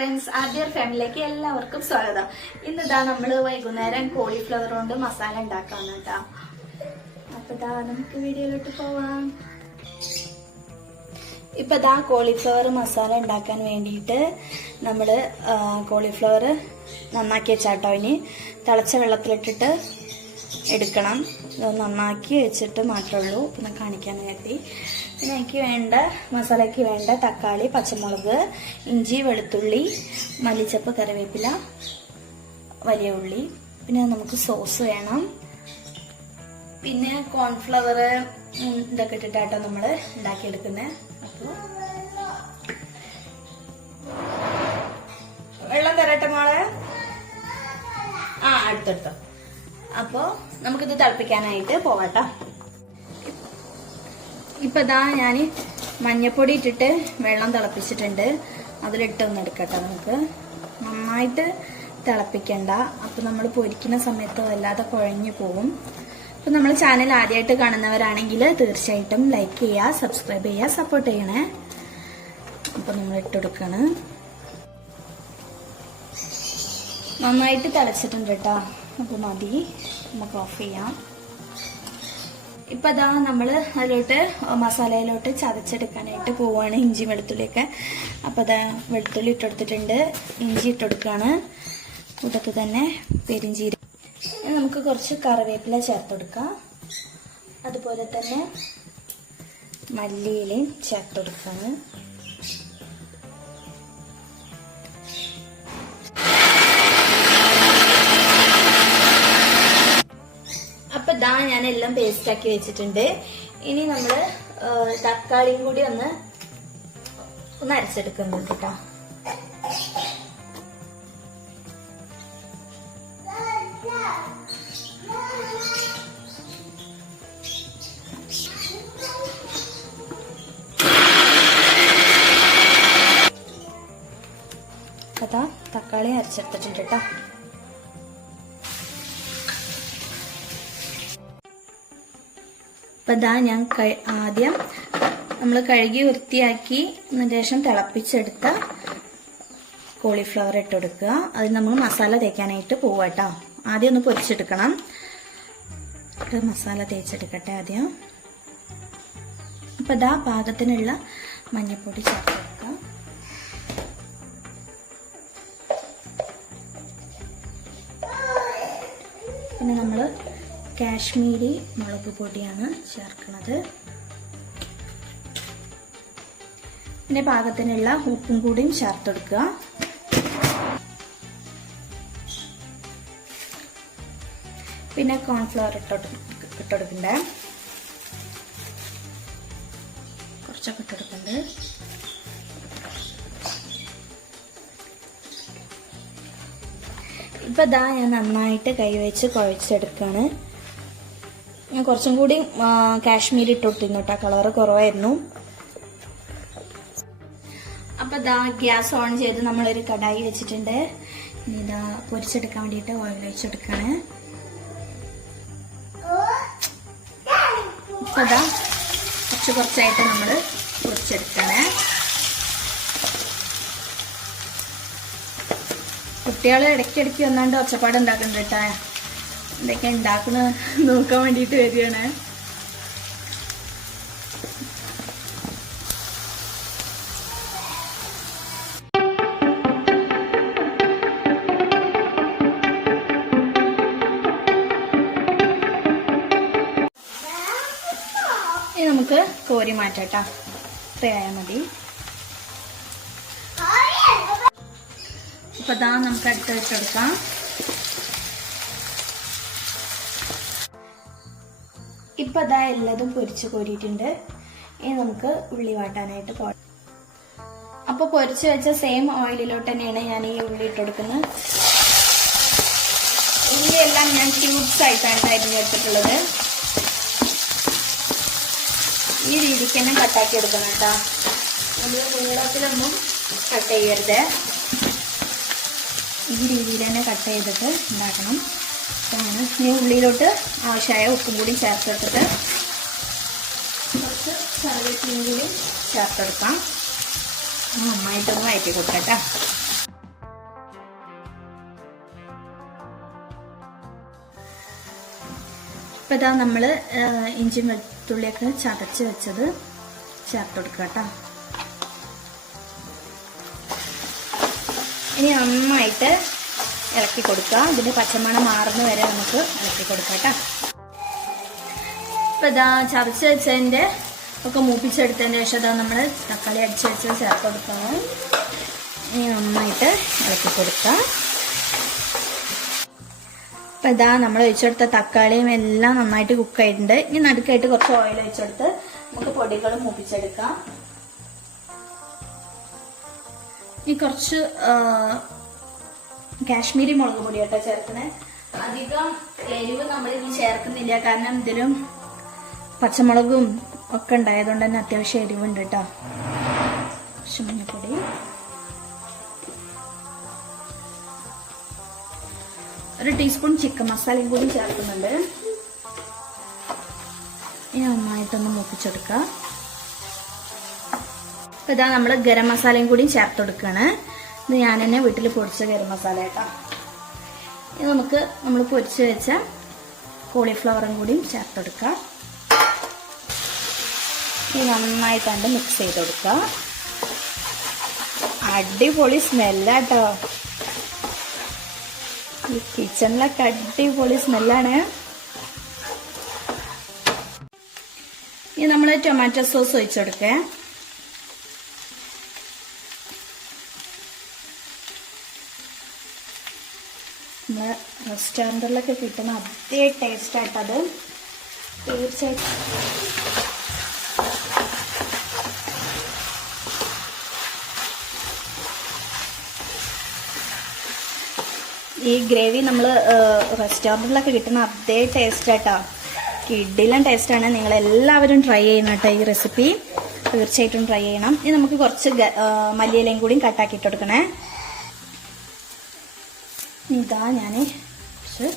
Friends, ആദ്യ ഫാമിലിയിലേക്ക് എല്ലാവർക്കും സ്വാഗതം. ഇന്നിതാ നമ്മൾ വൈകുന്നേരം കോളിഫ്ലവർ കൊണ്ട് മസാല ഉണ്ടാക്കാന്ന് കേട്ടോ. അപ്പൊ ഇതാ നമുക്ക് വീഡിയോയിലോട്ട് പോവാം. ഇപ്പൊ ഇതാ കോളിഫ്ലവർ മസാല ഉണ്ടാക്കാൻ വേണ്ടിയിട്ട് നമ്മള് കോളിഫ്ലവർ നന്നാക്കി വെച്ചാട്ടോ. ഇനി തിളച്ച വെള്ളത്തിലിട്ടിട്ട് എടുക്കണം. നന്നാക്കി വെച്ചിട്ട് മാത്രമേ ഉള്ളൂ. പിന്നെ കാണിക്കാൻ വേണ്ടി പിന്നെ എനിക്ക് വേണ്ട മസാലയ്ക്ക് വേണ്ട തക്കാളി, പച്ചമുളക്, ഇഞ്ചി, വെളുത്തുള്ളി, മല്ലിച്ചപ്പ്, കറിവേപ്പില, വലിയ ഉള്ളി. പിന്നെ നമുക്ക് സോസ് വേണം. പിന്നെ കോൺഫ്ലവർ ഇതൊക്കെ ഇട്ടിട്ടാട്ടോ നമ്മൾ ഉണ്ടാക്കിയെടുക്കുന്നത്. അപ്പോൾ വെള്ളം തരട്ടെ മോളെ. അടുത്തെടുത്തോ. അപ്പോൾ നമുക്കിത് തിളപ്പിക്കാനായിട്ട് പോവാട്ടോ. ഇപ്പൊ ഇതാ ഞാൻ മഞ്ഞപ്പൊടി ഇട്ടിട്ട് വെള്ളം തിളപ്പിച്ചിട്ടുണ്ട്. അതിലിട്ടൊന്ന് എടുക്കട്ടെ. നമുക്ക് നന്നായിട്ട് തിളപ്പിക്കണ്ട. അപ്പൊ നമ്മൾ പൊരിക്കുന്ന സമയത്ത് വല്ലാതെ കുഴഞ്ഞു പോകും. അപ്പൊ നമ്മൾ ചാനൽ ആദ്യമായിട്ട് കാണുന്നവരാണെങ്കിൽ തീർച്ചയായിട്ടും ലൈക്ക് ചെയ്യുക, സബ്സ്ക്രൈബ് ചെയ്യുക, സപ്പോർട്ട് ചെയ്യണേ. അപ്പൊ നമ്മൾ ഇട്ടുകൊടുക്കാണ്. നന്നായിട്ട് തിളച്ചിട്ടുണ്ട് കേട്ടോ. അപ്പൊ മതി, നമുക്ക് ഓഫ് ചെയ്യാം. ഇപ്പൊ അതാ നമ്മള് അതിലോട്ട് മസാലയിലോട്ട് ചതച്ചെടുക്കാനായിട്ട് പോവാണ്. ഇഞ്ചി വെളുത്തുള്ളിയൊക്കെ. അപ്പൊ അതാ വെളുത്തുള്ളി ഇട്ടെടുത്തിട്ടുണ്ട്, ഇഞ്ചി ഇട്ടെടുക്കാണ്. കൂട്ടത്തിൽ തന്നെ പെരിഞ്ചീരകം. നമുക്ക് കുറച്ച് കറിവേപ്പില ചേർത്തെടുക്കാം. അതുപോലെ തന്നെ മല്ലിയിലയും ചേർത്തെടുക്കാണ്. അപ്പൊ ഇതാ ഞാൻ എല്ലാം പേസ്റ്റ് ആക്കി വെച്ചിട്ടുണ്ട്. ഇനി നമ്മള് തക്കാളിയും കൂടി ഒന്ന് അരച്ചെടുക്കുന്നുണ്ട് കേട്ടോ. അതാ തക്കാളി അരച്ചെടുത്തിട്ടുണ്ട് കേട്ടോ. അപ്പൊ ഇതാ ഞാൻ ആദ്യം നമ്മൾ കഴുകി വൃത്തിയാക്കി ശേഷം തിളപ്പിച്ചെടുത്ത കോളിഫ്ലവർ ഇട്ടെടുക്കുക. അതിന് നമ്മൾ മസാല തേക്കാനായിട്ട് പോവാട്ടോ. ആദ്യം ഒന്ന് പൊരിച്ചെടുക്കണം. മസാല തേച്ചെടുക്കട്ടെ ആദ്യം. അപ്പൊ ഇതാ പാകത്തിനുള്ള മഞ്ഞൾപ്പൊടി ചേർത്തെടുക്കാം. പിന്നെ നമ്മൾ കാശ്മീരി മുളക് പൊടിയാണ് ചേർക്കുന്നത്. പിന്നെ പാകത്തിനുള്ള ഉപ്പും കൂടിയും ചേർത്തെടുക്കുക. പിന്നെ കോൺഫ്ലവർ ഇട്ടെടുക്കണ്ടേ, കുറച്ചൊക്കെ ഇട്ടെടുക്കണ്ട്. ഇപ്പൊ ഇതാ ഞാൻ നന്നായിട്ട് കൈവച്ച് കുഴച്ചെടുക്കാണ്. ഞാൻ കുറച്ചും കൂടി കാശ്മീരി ഇട്ടുകൊടുത്തിരുന്നു കേട്ടോ. കളറ് കുറവായിരുന്നു. അപ്പൊ ഇതാ ഗ്യാസ് ഓൺ ചെയ്ത് നമ്മളൊരു കടായി വെച്ചിട്ടുണ്ട്. ഇനി ഇതാ പൊരിച്ചെടുക്കാൻ വേണ്ടിയിട്ട് ഓയിൽ ഒഴിച്ചെടുക്കാണ്. ഇപ്പൊ ഇതാ കുറച്ചായിട്ട് നമ്മൾ പൊരിച്ചെടുക്കാണ്. കുട്ടികൾ ഇടയ്ക്കിടയ്ക്ക് വന്നാണ്ട് ഒച്ചപ്പാട് ഉണ്ടാക്കുന്നുണ്ട് കേട്ടാ. എന്തൊക്കെ ഉണ്ടാക്കുന്ന നോക്കാൻ വേണ്ടിയിട്ട് വരികയാണ്. ഇനി നമുക്ക് കോരി മാറ്റാട്ടാ. ഇത്രയായാൽ മതി. ഇപ്പൊ ദാ നമുക്ക് അടുത്ത് വെച്ചെടുക്കാം. ഇപ്പൊ അതാ എല്ലാതും പൊരിച്ച് കോരിയിട്ടുണ്ട്. ഇനി നമുക്ക് ഉള്ളി വാട്ടാനായിട്ട് പോകാം. അപ്പൊ പൊരിച്ച് വെച്ച സെയിം ഓയിലിലോട്ട് തന്നെയാണ് ഞാൻ ഈ ഉള്ളി ഇട്ടെടുക്കുന്നത്. ഉള്ളിയെല്ലാം ഞാൻ ക്യൂബ്സ് ആയിട്ടാണ് അരിഞ്ഞെടുത്തിട്ടുള്ളത്. ഈ രീതിക്ക് തന്നെ കട്ടാക്കി എടുക്കണം കേട്ടോ. നമ്മൾ നീളത്തിലൊന്നും കട്ട് ചെയ്യരുത്. ഈ രീതിയിൽ തന്നെ കട്ട് ചെയ്തിട്ട് ഉണ്ടാക്കണം. ഈ ഉള്ളിയിലോട്ട് ആവശ്യമായ ഉപ്പും കൂടി ചേർത്തെടുത്തിട്ട് കുറച്ച് കറിവേപ്പിലയും കൂടി ചേർത്തെടുക്കാം. നന്നായിട്ടൊന്ന് വഴറ്റി കൊടുക്കട്ടെ. അപ്പൊ ഇതാ നമ്മള് ഇഞ്ചി വെളുത്തുള്ളിയൊക്കെ ചതച്ച് വെച്ചത് ചേർത്ത് കൊടുക്കുക കേട്ടോ. ഇനി നന്നായിട്ട് ഇളക്കി കൊടുക്കുക. ഇതിന്റെ പച്ചമണം മാറുന്ന വരെ നമുക്ക് ഇളക്കി കൊടുക്കാം കേട്ടോ. ഇപ്പൊ ഇതാ ചതച്ച് വെച്ചതിന്റെ ഒക്കെ മൂപ്പിച്ചെടുത്തതിന് ശേഷം ഇതാ നമ്മള് തക്കാളി അടിച്ച് വെച്ചത് ചേർത്ത് കൊടുക്കണം. ഇനി നന്നായിട്ട് ഇളക്കി കൊടുക്കുക. അപ്പൊ ഇതാ നമ്മൾ ഒഴിച്ചെടുത്ത തക്കാളിയും എല്ലാം നന്നായിട്ട് കുക്കായിട്ടുണ്ട്. ഇനി നടുക്കായിട്ട് കുറച്ച് ഓയിൽ ഒഴിച്ചെടുത്ത് നമുക്ക് പൊടികൾ മൂപ്പിച്ചെടുക്കാം. ഇനി കുറച്ച് കാശ്മീരി മുളക് പൊടി കേട്ടോ ചേർക്കണേ. അധികം എരിവ് നമ്മൾ ഇനി ചേർക്കുന്നില്ല, കാരണം ഇതിലും പച്ചമുളകും ഒക്കെ ഉണ്ടായതുകൊണ്ട് തന്നെ അത്യാവശ്യം എരിവുണ്ട് കേട്ടോ. കുറച്ച് മഞ്ഞപ്പൊടി, ഒരു ടീസ്പൂൺ ചിക്കൻ മസാലയും കൂടി ചേർക്കുന്നുണ്ട്. ഇനി നന്നായിട്ടൊന്ന് മൂപ്പിച്ചെടുക്കാം. അപ്പൊ ഇതാ നമ്മള് ഗരം മസാലയും കൂടി ചേർത്ത് കൊടുക്കുകയാണ്. ഇത് ഞാൻ തന്നെ വീട്ടിൽ പൊടിച്ച ഗരം മസാല കേട്ടോ. ഇത് നമുക്ക് നമ്മൾ പൊരിച്ച് വെച്ച കോളിഫ്ലവറും കൂടി ചേർത്ത് കൊടുക്കാം. ഇത് നന്നായിട്ടാണ്ട് മിക്സ് ചെയ്ത് കൊടുക്കുക. അടിപൊളി സ്മെല്ലാട്ടോ, ഈ കിച്ചണിലൊക്കെ അടിപൊളി സ്മെല്ലാണ്. ഇനി നമ്മൾ ടൊമാറ്റോ സോസ് ഒഴിച്ചു കൊടുക്കേ. നമ്മള് റെസ്റ്റോറൻറ്റിലൊക്കെ കിട്ടുന്ന അതേ ടേസ്റ്റ് ആയിട്ടത് തീർച്ചയായിട്ടും. ഈ ഗ്രേവി നമ്മൾ റെസ്റ്റോറൻറ്റിലൊക്കെ കിട്ടുന്ന അതേ ടേസ്റ്റ് ആയിട്ടാ, കിടിലൻ ടേസ്റ്റാണ്. നിങ്ങളെല്ലാവരും ട്രൈ ചെയ്യണം കേട്ടോ. ഈ റെസിപ്പി തീർച്ചയായിട്ടും ട്രൈ ചെയ്യണം. ഇനി നമുക്ക് കുറച്ച് മല്ലിയിലയും കൂടി കട്ടാക്കിയിട്ട് കൊടുക്കണേ. ഇതാ ഞാൻ കുറച്ച്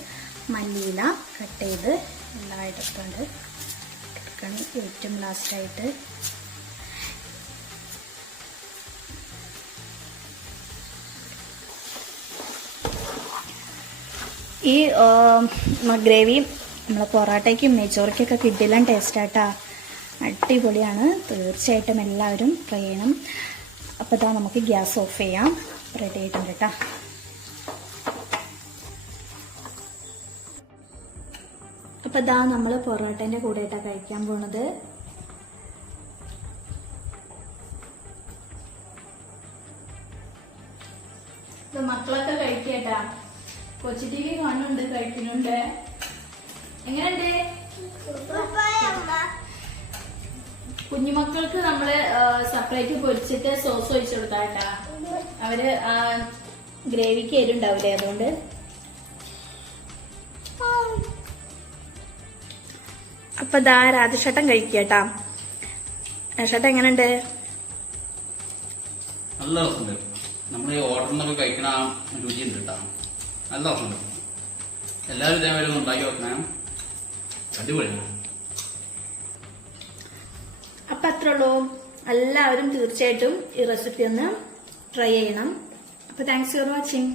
മല്ലിയില കട്ട് ചെയ്ത് എല്ലായിട്ട് എടുക്കണം. ഏറ്റവും ലാസ്റ്റായിട്ട് ഈ ഗ്രേവി നമ്മളെ പൊറോട്ടയ്ക്കും നെയ്ച്ചോറയ്ക്കൊക്കെ കിടിലൻ ടേസ്റ്റായിട്ടാ, അടിപൊളിയാണ്. തീർച്ചയായിട്ടും എല്ലാവരും ട്രൈ ചെയ്യണം. അപ്പോൾ ഇതാ നമുക്ക് ഗ്യാസ് ഓഫ് ചെയ്യാം. റെഡി ആയിട്ടുണ്ട് കേട്ടോ. അപ്പോൾ ഇതാ നമ്മൾ പൊറോട്ടേൻ്റെ കൂടെ ആയിട്ടാണ് കഴിക്കാൻ പോണത്. മക്കളൊക്കെ കഴിക്കട്ടാ, കൊച്ചു ടി വി കാണുന്നുണ്ട്, കഴിക്കുന്നുണ്ട്. എങ്ങനെയുണ്ട്? കുഞ്ഞുമക്കൾക്ക് നമ്മള് സെപ്പറേറ്റ് പൊരിച്ചിട്ട് സോസ് ഒഴിച്ചു കൊടുത്താട്ടാ. അവര് ഗ്രേവിക്ക് എരുണ്ടാവില്ലേ, അതുകൊണ്ട്. അപ്പൊ ദാ രാധേഷേട്ടൻ കഴിക്കട്ടാ. രാധേഷേട്ടൻ എങ്ങനെയുണ്ട്? നല്ല രസമുണ്ട്. നമ്മൾ ഈ ഓർഡറിനൊക്കെ കഴിക്കണ രുചി ഉണ്ട് കേട്ടോ, നല്ല രസമുണ്ട്. എല്ലാവരും ഇതേവരെ ഒന്ന് ഉണ്ടാക്കി വെക്കണേ, അടിപൊളിയാണ്. അപ്പൊ അത്രേ ഉള്ളൂ. എല്ലാവരും തീർച്ചയായിട്ടും ഈ റെസിപ്പി ഒന്ന് ട്രൈ ചെയ്യണം. അപ്പൊ താങ്ക്സ് ഫോർ വാച്ചിങ്.